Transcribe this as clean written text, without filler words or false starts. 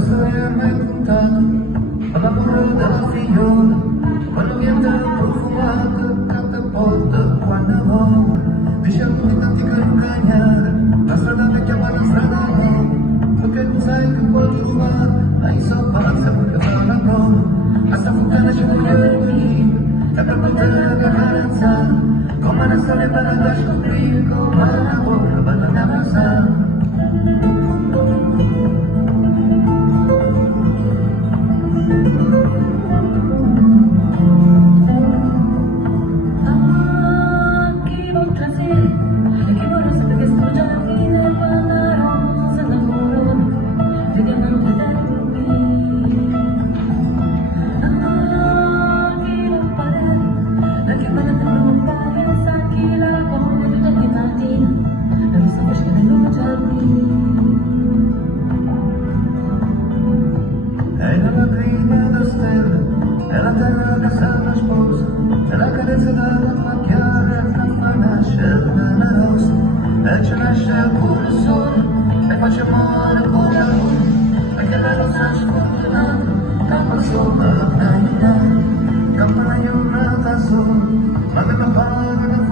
Storia mai puntata all'amore della figliola, quando viene profumato catapulta quando vola, dice a tutti tanti che non cagnare, la strada vecchia ma la strada nuova, perché tu sai che puoi trovare, hai sopranza perché fa la prova, a sta fontana ci voglio venire, e per poter carezzare, come una storia bella da scoprire, come una buona bella da abbracciare. È la lacrima da stella, è la terra che sa la sposa, è la carezza della macchiara che fa nascere la rosa, e ci nasce pure il sole, e faccia amore con la luna, e che la rosa sfortunata, campa sopra la campana giornata sola, ma che mi pare